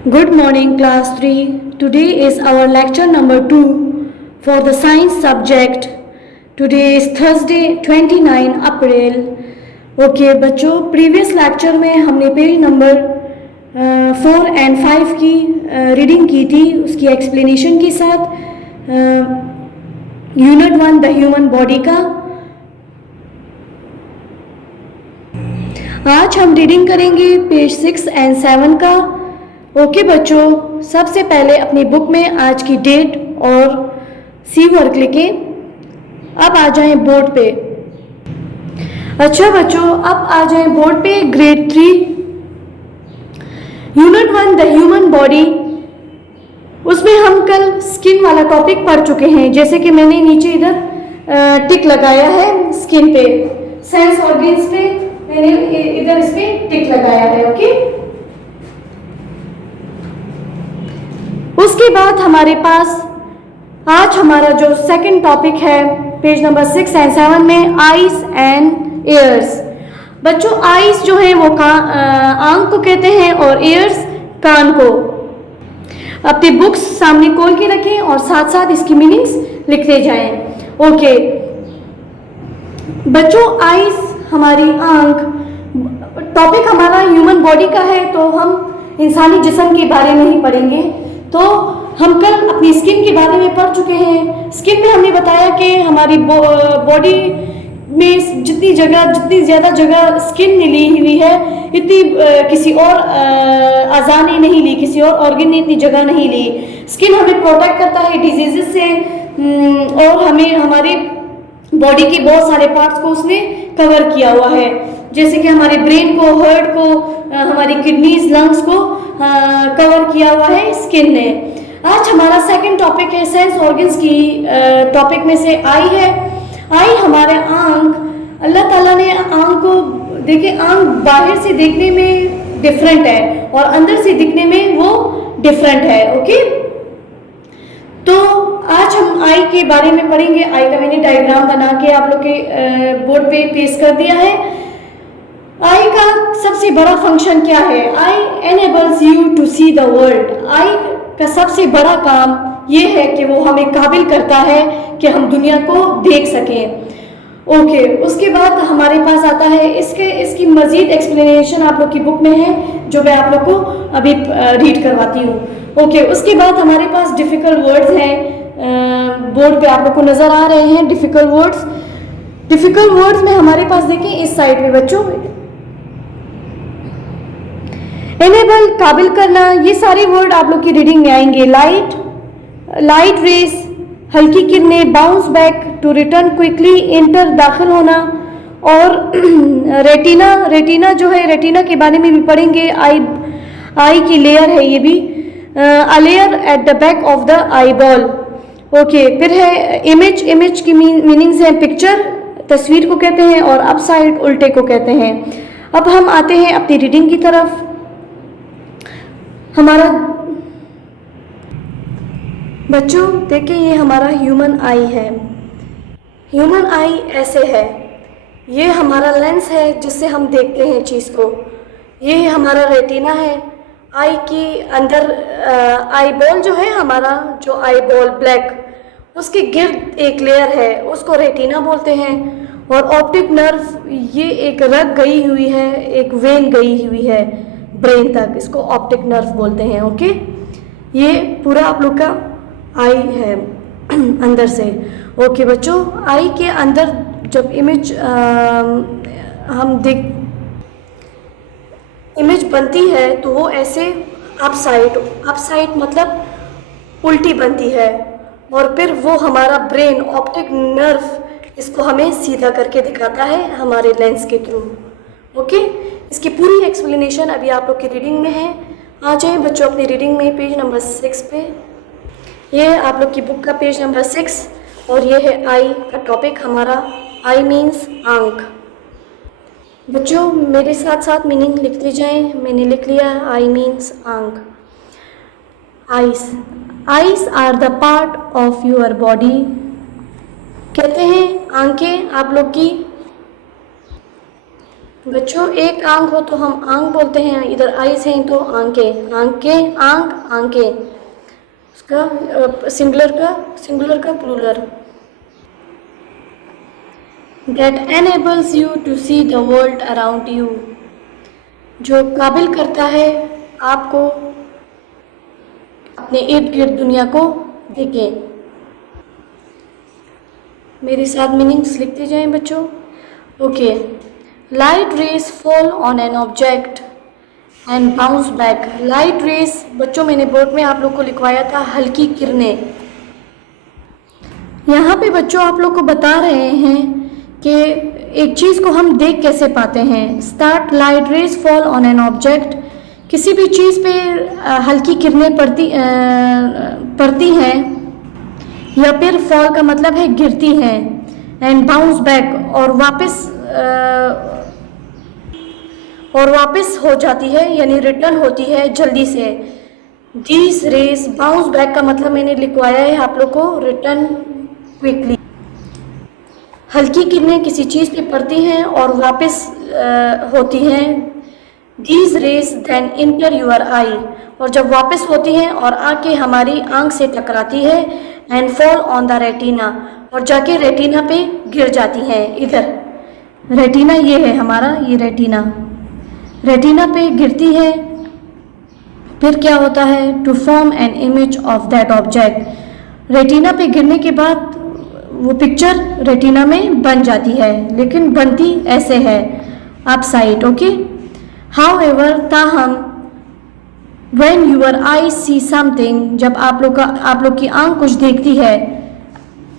Good morning, class 3. Today is our lecture number 2 for the science subject. Today is Thursday, 29 April. Okay, बच्चों, previous lecture में हमने page number 4 and 5 की reading की थी, उसकी explanation के साथ यूनिट 1 द ह्यूमन बॉडी का। आज हम रीडिंग करेंगे पेज 6 and 7 का। ओके बच्चों, सबसे पहले अपनी बुक में आज की डेट और सी वर्क लिखें। अब आ जाएं बोर्ड पे। अच्छा बच्चों, अब आ जाएं बोर्ड पे। Grade 3 unit 1 the human body, उसमें हम कल स्किन वाला टॉपिक पढ़ चुके हैं। जैसे कि मैंने नीचे इधर टिक लगाया है स्किन पे, सेंस ऑर्गन्स पे मैंने इधर इस पे टिक लगाया है। ओके, उसके बाद हमारे पास आज हमारा जो सेकंड टॉपिक है पेज नंबर 6 and 7 में, आईज एंड एयर्स। बच्चों, आईज जो है वो आंख को कहते हैं और एयर्स कान को। अपनी बुक्स सामने खोल के रखें और साथ साथ इसकी मीनिंग्स लिखते जाएं। ओके बच्चों, आईज हमारी आंख, टॉपिक हमारा ह्यूमन बॉडी का है तो हम इंसानी जिस्म के बारे में ही पढ़ेंगे। तो हम कल अपनी स्किन के बारे में पढ़ चुके हैं। स्किन में हमने बताया कि हमारी बॉडी में जितनी ज़्यादा जगह स्किन ने ली हुई है, इतनी किसी और अज़ा ने नहीं ली, किसी और ऑर्गन ने इतनी जगह नहीं ली। स्किन हमें प्रोटेक्ट करता है डिजीज़ से और हमें हमारे बॉडी के बहुत सारे पार्ट्स को उसने कवर किया हुआ है, जैसे कि हमारे ब्रेन को, हार्ट को, हमारी किडनीज, लंग्स को कवर किया हुआ है स्किन ने। आज हमारा सेकंड टॉपिक है सेंस ऑर्गन्स की। टॉपिक में से आई है। आई हमारे आंख, अल्लाह ताला ने आंख को, देखिए आंख बाहर से देखने में डिफरेंट है और अंदर से दिखने में वो डिफरेंट है। ओके, तो आज हम आई के बारे में पढ़ेंगे। आई का मैंने डायग्राम बना के आप लोग के बोर्ड पे पेश कर दिया है। आई का सबसे बड़ा फंक्शन क्या है? Eye enables you to see the world. Eye का सबसे बड़ा काम ये है कि वो हमें काबिल करता है कि हम दुनिया को देख सकें। ओके, उसके बाद हमारे पास आता है इसकी मज़ीद एक्सप्लेनेशन आप लोग की बुक में है, जो मैं आप लोग को अभी रीड करवाती हूँ। ओके, उसके बाद हमारे पास डिफ़िकल्ट वर्ड्स हैं, बोर्ड पे आप लोग को नज़र आ रहे हैं डिफ़िकल्ट वर्ड्स। डिफ़िकल्ट वर्ड्स में हमारे पास देखें इस साइड में बच्चों, एनेबल, काबिल करना, ये सारे वर्ड आप लोग की रीडिंग में आएंगे। लाइट रेस, हल्की किरणें, bounce back, to return quickly, enter, दाखिल होना, और रेटिना जो है, रेटिना के बारे में भी पढ़ेंगे। आई की लेयर है ये भी, a layer eight the back of the eye ball. Okay, फिर है इमेज की मीनिंग्स हैं पिक्चर, तस्वीर को कहते हैं, और अपसाइड, उल्टे को कहते हैं। अब हम आते हैं अपनी रीडिंग की तरफ। हमारा बच्चों देखिए, ये हमारा ह्यूमन आई है। ह्यूमन आई ऐसे है, ये हमारा लेंस है जिससे हम देखते हैं चीज़ को। ये हमारा रेटिना है। आई की अंदर आई बॉल जो है, हमारा जो आई बॉल ब्लैक, उसके गिर्द एक लेयर है, उसको रेटिना बोलते हैं। और ऑप्टिक नर्व, ये एक रग गई हुई है, एक वेन गई हुई है ब्रेन तक, इसको ऑप्टिक नर्व बोलते हैं। ओके, ये पूरा आप लोग का आई है अंदर से। ओके बच्चों, आई के अंदर जब इमेज इमेज बनती है तो वो ऐसे अपसाइड मतलब उल्टी बनती है, और फिर वो हमारा ब्रेन, ऑप्टिक नर्व इसको हमें सीधा करके दिखाता है हमारे लेंस के थ्रू। ओके, इसकी पूरी एक्सप्लेनेशन अभी आप लोग की रीडिंग में है। आ जाए बच्चों अपनी रीडिंग में, पेज नंबर 6 पे। ये है आप लोग की बुक का पेज नंबर 6 और ये है आई का टॉपिक हमारा। आई मीन्स आंख। बच्चों मेरे साथ साथ मीनिंग लिखते जाएं। मैंने लिख लिया, आई मीन्स आंख। Eyes are the part of your body. कहते हैं आंखें आप लोग की बच्चों एक आंख हो तो हम आंख बोलते हैं, इधर आईज हैं तो आंखें, आंखें, आंख, आंखें, उसका सिंगुलर का plural. That enables you to see the world around you, जो काबिल करता है आपको अपने इर्द गिर्द दुनिया को देखें। मेरे साथ मीनिंग्स लिखते जाएं बच्चों। Okay, light rays fall on an object and bounce back. Light rays बच्चों मैंने बोर्ड में आप लोग को लिखवाया था हल्की किरणें। यहाँ पे बच्चों आप लोग को बता रहे हैं कि एक चीज़ को हम देख कैसे पाते हैं। Start, light rays fall on an object, किसी भी चीज़ पे हल्की किरणें पड़ती हैं, या फिर फॉल का मतलब है गिरती हैं, एंड बाउंस बैक और वापस हो जाती है, यानी रिटर्न होती है जल्दी से। दीज रेज, बाउंस बैक का मतलब मैंने लिखवाया है आप लोग को रिटर्न क्विकली। हल्की किरणें किसी चीज़ पे पड़ती हैं और वापस होती हैं। These rays then enter your eye, और जब वापस होती हैं और आके हमारी आंख से टकराती है, and fall on the retina, और जाके रेटिना पे गिर जाती हैं। इधर रेटिना ये है हमारा, ये रेटिना पे गिरती है। फिर क्या होता है? To form an image of that object. Retina पे गिरने के बाद वो पिक्चर रेटिना में बन जाती है, लेकिन बनती ऐसे है अपसाइड। ओके, हाउएवर, ताहम, when your eye see something, जब आप लोग की आंख कुछ देखती है,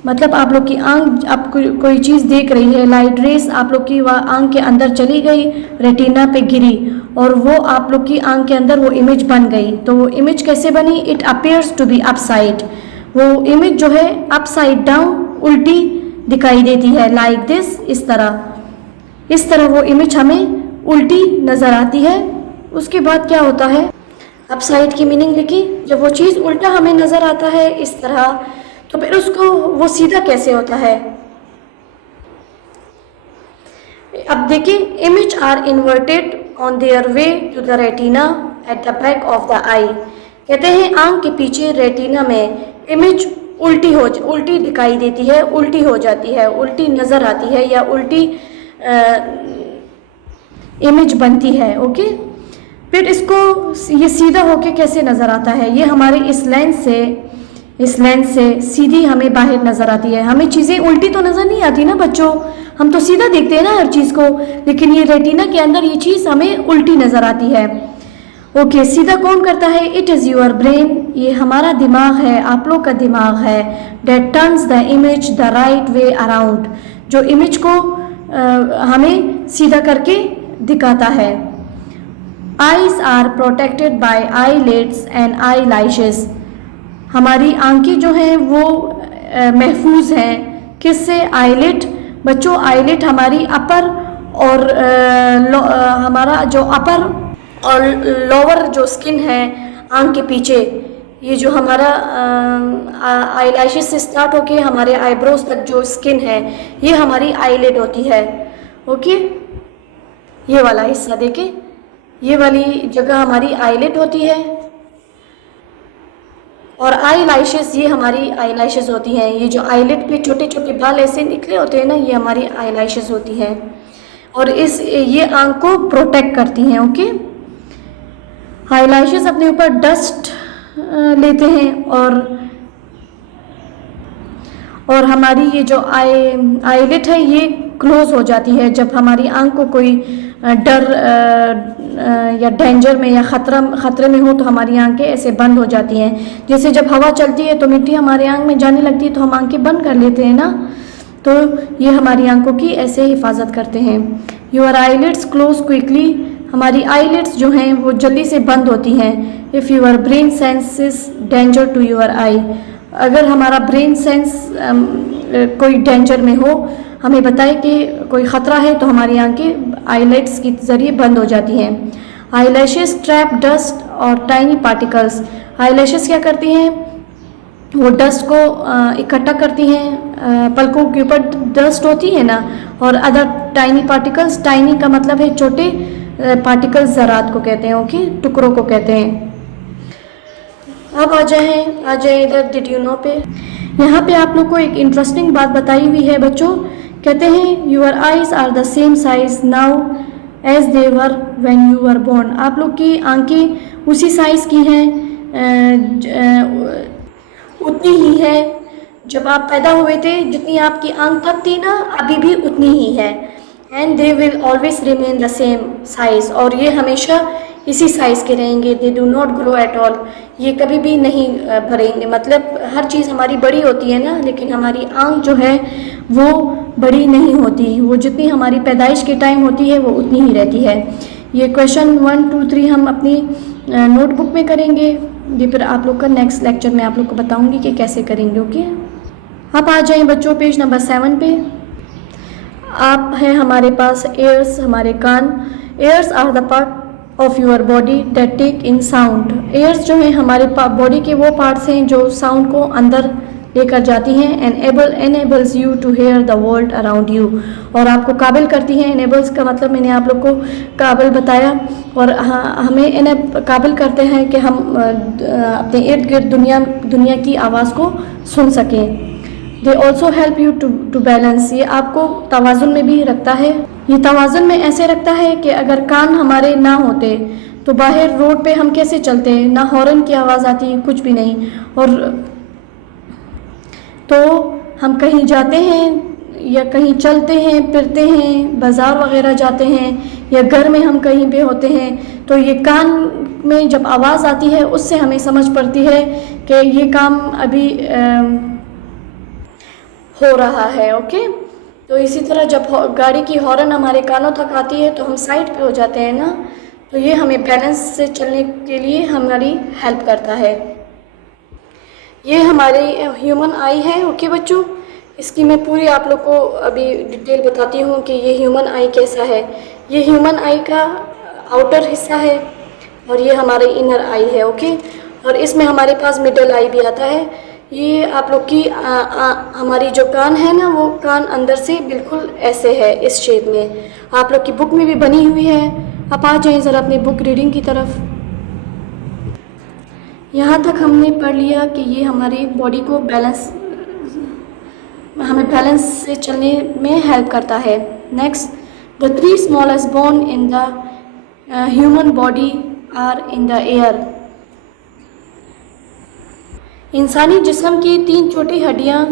मतलब आप लोग की आंख आप कोई चीज़ देख रही है, लाइट रेस आप लोग की वह आंख के अंदर चली गई, रेटिना पे गिरी, और वो आप लोग की आंख के अंदर वो इमेज बन गई। तो वो इमेज कैसे बनी? It appears to be upside, वो इमेज जो है अपसाइड डाउन, उल्टी दिखाई देती है, लाइक दिस, इस तरह वो इमेज हमें उल्टी नज़र आती है। उसके बाद क्या होता है? अपसाइड की मीनिंग लिखी, जब वो चीज़ उल्टा हमें नज़र आता है इस तरह, तो फिर उसको वो सीधा कैसे होता है? अब देखिए, image are inverted on their way to the retina at the back of the eye. कहते हैं आंख के पीछे रेटिना में इमेज उल्टी दिखाई देती है, उल्टी हो जाती है, उल्टी नज़र आती है, या उल्टी इमेज बनती है। ओके, फिर इसको ये सीधा होके कैसे नज़र आता है? ये हमारे इस लेंस से सीधी हमें बाहर नज़र आती है। हमें चीज़ें उल्टी तो नज़र नहीं आती ना बच्चों, हम तो सीधा देखते हैं ना हर चीज़ को, लेकिन ये रेटिना के अंदर ये चीज़ हमें उल्टी नज़र आती है। ओके, सीधा कौन करता है? इट इज़ योर ब्रेन, ये हमारा दिमाग है, आप लोग का दिमाग है। That turns the image the right way around, जो इमेज को हमें सीधा करके दिखाता है। Eyes are protected by eyelids and eyelashes, हमारी आंखें जो हैं वो महफूज हैं किससे? आईलिड। बच्चों आईलिड हमारी अपर और हमारा जो अपर और लोअर जो स्किन है आंख के पीछे, ये जो हमारा आई लैशेस से स्टार्ट होके हमारे आईब्रोज तक जो स्किन है, ये हमारी आईलिड होती है। ओके, ये वाला हिस्सा देखें, ये वाली जगह हमारी आईलिड होती है, और आई लैशेस ये हमारी आई लैशेस होती हैं। ये जो आईलिड पे छोटे छोटे बाल ऐसे निकले होते हैं ना, ये हमारी आई लैशेस होती हैं, और ये आंख को प्रोटेक्ट करती हैं। ओके, आई लैशेस अपने ऊपर डस्ट लेते हैं, और हमारी ये जो आईलिड है ये क्लोज हो जाती है जब हमारी आंख को कोई डर या डेंजर में या ख़तरे में हो, तो हमारी आंखें ऐसे बंद हो जाती हैं। जैसे जब हवा चलती है तो मिट्टी हमारे आंख में जाने लगती है, तो हम आंखें बंद कर लेते हैं ना, तो ये हमारी आंखों की ऐसे हिफाजत करते हैं। योर आईलिड्स क्लोज क्विकली, हमारी आईलिड्स जो हैं वो जल्दी से बंद होती हैं। If your brain senses danger to your eye, अगर हमारा ब्रेन सेंस कोई डेंजर में हो, हमें बताए कि कोई ख़तरा है, तो हमारी आंखें आईलिड्स के ज़रिए बंद हो जाती हैं। आईलैशेस ट्रैप डस्ट और टाइनी पार्टिकल्स, आईलैशेस क्या करती हैं? वो डस्ट को इकट्ठा करती हैं, पलकों के ऊपर डस्ट होती है ना, और अदर टाइनी पार्टिकल्स, टाइनी का मतलब है छोटे, पार्टिकल्स ज़रात को कहते हैं, ओके, टुकड़ों को कहते हैं। अब आ जाए इधर डिड यू नो पे। यहाँ पे आप लोग को एक इंटरेस्टिंग बात बताई हुई है बच्चों। कहते हैं your eyes are the same size now as they were when you were born. आप लोग की आंखें उसी साइज की हैं, उतनी ही है जब आप पैदा हुए थे, जितनी आपकी आंख तब थी ना, अभी भी उतनी ही है। And they will always remain the same size, और ये हमेशा इसी साइज़ के रहेंगे। They do not grow at all, ये कभी भी नहीं बढ़ेंगे। मतलब हर चीज़ हमारी बड़ी होती है ना, लेकिन हमारी आंख जो है वो बड़ी नहीं होती, वो जितनी हमारी पैदाइश के टाइम होती है वो उतनी ही रहती है। ये क्वेश्चन 1, 2, 3 हम अपनी नोटबुक में करेंगे, ये फिर आप लोग का नेक्स्ट लेक्चर में आप लोग को बताऊंगी कि कैसे करेंगे, ओके। अब आ जाएं बच्चों पेज नंबर 7 पे। आप हैं हमारे पास एयर्स, हमारे कान। Ears are the part of your body that take in sound. Ears जो हैं हमारे बॉडी के वो पार्ट्स हैं जो साउंड को अंदर लेकर जाती हैं। Enables you to hear the world around you, और आपको काबिल करती हैं। एनेबल्स का मतलब मैंने आप लोग को काबिल बताया, और हमें काबिल करते हैं कि हम अपने इर्द गिर्द दुनिया की आवाज़ को सुन सकें। They also help you to balance, ये आपको तवाज़ुन में भी रखता है। ये तवाज़ुन में ऐसे रखता है कि अगर कान हमारे ना होते तो बाहर रोड पे हम कैसे चलते, ना हॉर्न की आवाज़ आती, कुछ भी नहीं। और तो हम कहीं जाते हैं या कहीं चलते हैं फिरते हैं, बाज़ार वगैरह जाते हैं, या घर में हम कहीं पे होते हैं, तो ये कान में जब आवाज़ आती है उससे हमें समझ पड़ती है कि ये काम अभी हो रहा है, ओके। तो इसी तरह जब गाड़ी की हॉर्न हमारे कानों तक आती है तो हम साइड पे हो जाते हैं ना, तो ये हमें बैलेंस से चलने के लिए हमारी हेल्प करता है। ये हमारे ह्यूमन आई है, ओके बच्चों। इसकी मैं पूरी आप लोग को अभी डिटेल बताती हूँ कि ये ह्यूमन आई कैसा है। ये ह्यूमन आई का आउटर हिस्सा है और ये हमारे इनर आई है, ओके। और इसमें हमारे पास मिडल आई भी आता है। ये आप लोग की हमारी जो कान है ना, वो कान अंदर से बिल्कुल ऐसे है, इस शेप में। आप लोग की बुक में भी बनी हुई है। आप आ जाएं ज़रा अपनी बुक रीडिंग की तरफ। यहाँ तक हमने पढ़ लिया कि ये हमारी बॉडी को हमें बैलेंस से चलने में हेल्प करता है। Next, the 3 smallest bone in the human body are in the ear. इंसानी जिस्म की 3 छोटी हड्डियाँ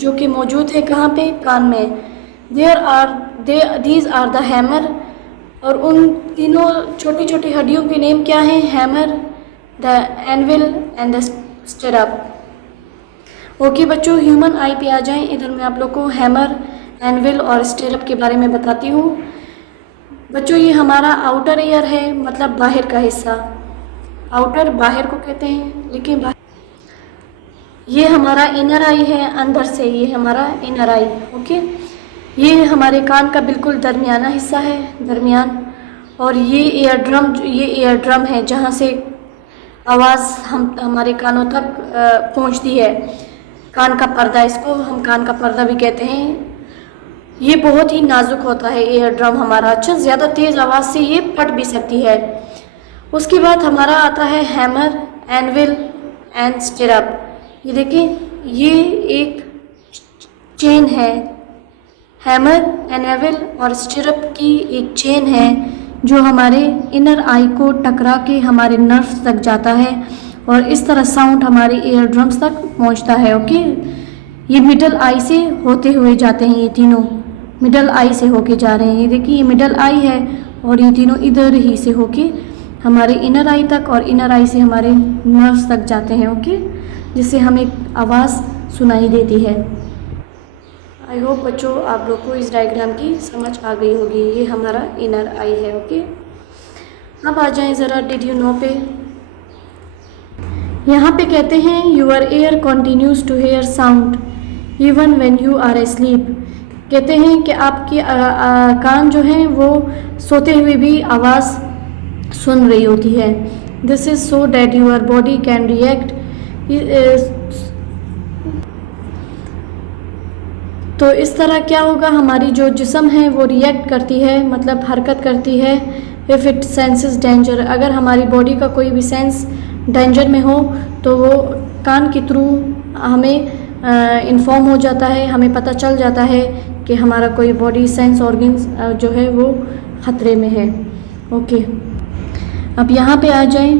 जो कि मौजूद है कहाँ पे, कान में। दीज आर द हैमर, और उन तीनों छोटी छोटी हड्डियों के नेम क्या हैं? Hammer, the anvil and the stirrup. Okay बच्चों, ह्यूमन आई पे आ जाएं। इधर मैं आप लोग को हैमर, एनविल और स्टिरअप के बारे में बताती हूँ। बच्चों ये हमारा आउटर ईयर है, मतलब बाहर का हिस्सा। आउटर बाहर को कहते हैं, लेकिन ये हमारा इनर आई है, अंदर से ये हमारा इनर आई, ओके। ये हमारे कान का बिल्कुल दरमियाना हिस्सा है, दरमियान। और ये एयर ड्रम है जहाँ से आवाज़ हमारे कानों तक पहुँचती है। कान का पर्दा, इसको हम कान का पर्दा भी कहते हैं। ये बहुत ही नाजुक होता है एयर ड्रम हमारा। अच्छा, ज़्यादा तेज़ आवाज़ से ये फट भी सकती है। उसके बाद हमारा आता है हैमर, एनविल एंड स्टिरअप। ये देखिए, ये एक चेन है। हैमर, एनविल और स्टिरअप की एक चेन है जो हमारे इनर आई को टकरा के हमारे नर्व्स तक जाता है, और इस तरह साउंड हमारे ईयर ड्रम्स तक पहुंचता है, ओके। ये मिडल आई से होते हुए जाते हैं, ये तीनों मिडल आई से होके जा रहे हैं। ये देखिए, ये मिडल आई है और ये तीनों इधर ही से होके हमारे इनर आई तक और इनर आई से हमारे नर्व्स तक जाते हैं, ओके, जिससे हमें आवाज़ सुनाई देती है। आई होप बच्चों आप लोग को इस डायग्राम की समझ आ गई होगी। ये हमारा इनर आई है, ओके। अब आ जाएं ज़रा डिड यू नो पे। यहाँ पे कहते हैं your ear continues to hear sound even when you are asleep. कहते हैं कि आपकी कान जो हैं वो सोते हुए भी आवाज़ सुन रही होती है। This is so that your body can react तो इस तरह क्या होगा, हमारी जो जिस्म है वो रिएक्ट करती है, मतलब हरकत करती है इफ़ इट सेंसेस डेंजर। अगर हमारी बॉडी का कोई भी सेंस डेंजर में हो तो वो कान के थ्रू हमें इन्फॉर्म हो जाता है, हमें पता चल जाता है कि हमारा कोई बॉडी सेंस ऑर्गन्स जो है वो ख़तरे में है। ओके, अब यहाँ पे आ जाएं।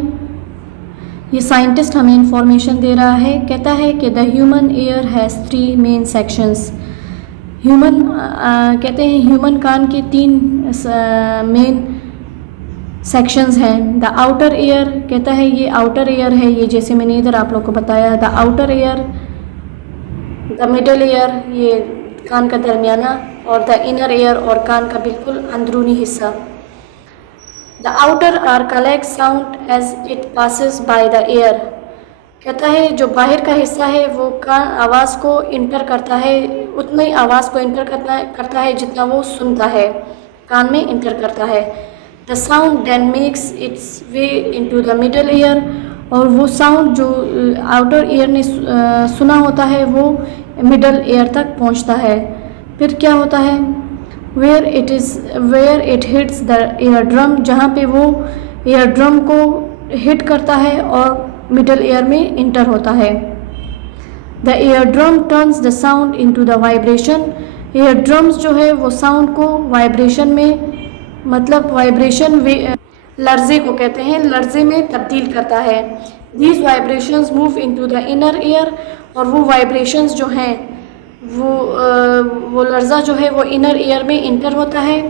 ये साइंटिस्ट हमें इंफॉर्मेशन दे रहा है, कहता है कि the human ear has 3 main sections. Human कहते हैं ह्यूमन कान के 3 मेन सेक्शंस हैं। द आउटर ईयर कहता है ये आउटर ईयर है, ये जैसे मैंने इधर आप लोग को बताया, the outer ear, the middle year ये कान का दरमियाना, और द इनर ईयर और कान का बिल्कुल अंदरूनी हिस्सा। The outer ear collect sound as it passes by the ear. कहता है जो बाहर का हिस्सा है वो कान आवाज़ को इंटर करता है, उतना ही आवाज़ को इंटर करता है जितना वो सुनता है, कान में इंटर करता है। The sound then makes its way into the middle ear, और वो साउंड जो आउटर ईयर ने सुना होता है वो मिडल ईयर तक पहुंचता है। फिर क्या होता है, where it hits the eardrum, जहाँ पे वो ईयर ड्रम को हिट करता है और मिडल ईयर में इंटर होता है। The ear drum turns the sound into the vibration. Year drums जो है वो साउंड को वाइब्रेशन में, मतलब वाइब्रेशन लर्जे को कहते हैं, लर्जे में तब्दील करता है। These vibrations move into the inner ear, और वो वाइब्रेशंस जो हैं वो लर्जा जो है वो इनर ईयर में इंटर होता है।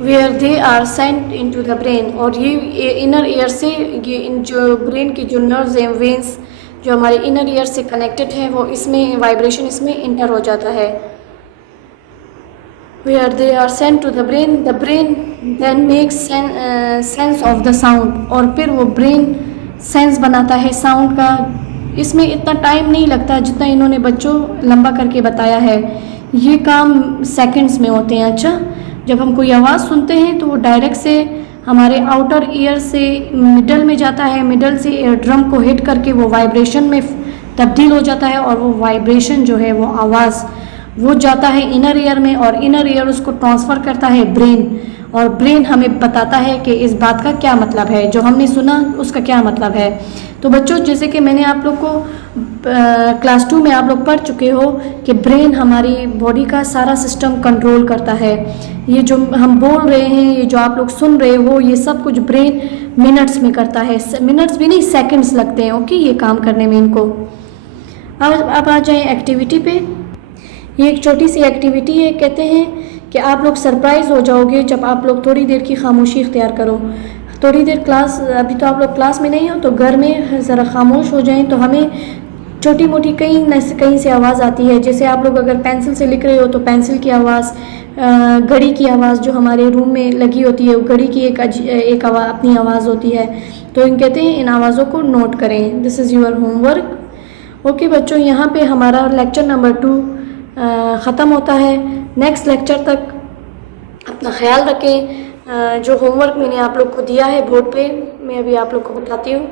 Where they are sent into the brain, और ये इनर ईयर से ये जो ब्रेन की जो नर्व्स हैं, वेन्स जो हमारे इनर ईयर से कनेक्टेड है, वो इसमें वाइब्रेशन इसमें इंटर हो जाता है। Where they are sent to the brain then makes sense of the sound, और फिर वो ब्रेन सेंस बनाता है साउंड का। इसमें इतना टाइम नहीं लगता जितना इन्होंने बच्चों लंबा करके बताया है, ये काम सेकंड्स में होते हैं। अच्छा, जब हम कोई आवाज़ सुनते हैं तो वो डायरेक्ट से हमारे आउटर ईयर से मिडल में जाता है, मिडल से ईयर ड्रम को हिट करके वो वाइब्रेशन में तब्दील हो जाता है, और वो वाइब्रेशन जो है वो आवाज़ वो जाता है इनर ईयर में, और इनर ईयर उसको ट्रांसफ़र करता है ब्रेन, और ब्रेन हमें बताता है कि इस बात का क्या मतलब है, जो हमने सुना उसका क्या मतलब है। तो बच्चों, जैसे कि मैंने आप लोग को क्लास 2 में आप लोग पढ़ चुके हो कि ब्रेन हमारी बॉडी का सारा सिस्टम कंट्रोल करता है। ये जो हम बोल रहे हैं, ये जो आप लोग सुन रहे हो, ये सब कुछ ब्रेन मिनट्स में करता है, मिनट्स भी नहीं सेकंड्स लगते हैं। ओके, ये काम करने में इनको। अब आ जाएं एक्टिविटी पे। ये एक छोटी सी एक्टिविटी है, कहते हैं कि आप लोग सरप्राइज़ हो जाओगे जब आप लोग थोड़ी देर की खामोशी इख्तियार करो। थोड़ी देर क्लास, अभी तो आप लोग क्लास में नहीं हो तो घर में ज़रा खामोश हो जाएं, तो हमें छोटी मोटी कहीं से आवाज़ आती है। जैसे आप लोग अगर पेंसिल से लिख रहे हो तो पेंसिल की आवाज़, घड़ी की आवाज़ जो हमारे रूम में लगी होती है, घड़ी की एक अपनी आवाज़ होती है। तो इन कहते हैं इन आवाज़ों को नोट करें। This is your homework. Okay बच्चों, यहाँ पे हमारा लेक्चर नंबर 2 ख़त्म होता है। नेक्स्ट लेक्चर तक अपना ख्याल रखें। जो होमवर्क मैंने आप लोग को दिया है बोर्ड पे, मैं अभी आप लोग को बताती हूँ।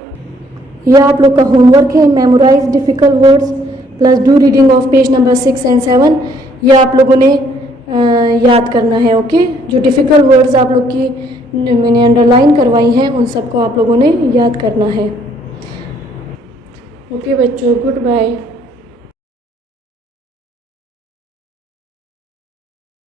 यह आप लोग का होमवर्क है, memorise difficult words plus do reading of page number 6 and 7। यह आप लोगों ने याद करना है। ओके, जो डिफ़िकल्ट वर्ड्स आप लोग की मैंने अंडरलाइन करवाई हैं उन सबको आप लोगों ने याद करना है। ओके बच्चों, गुड बाय।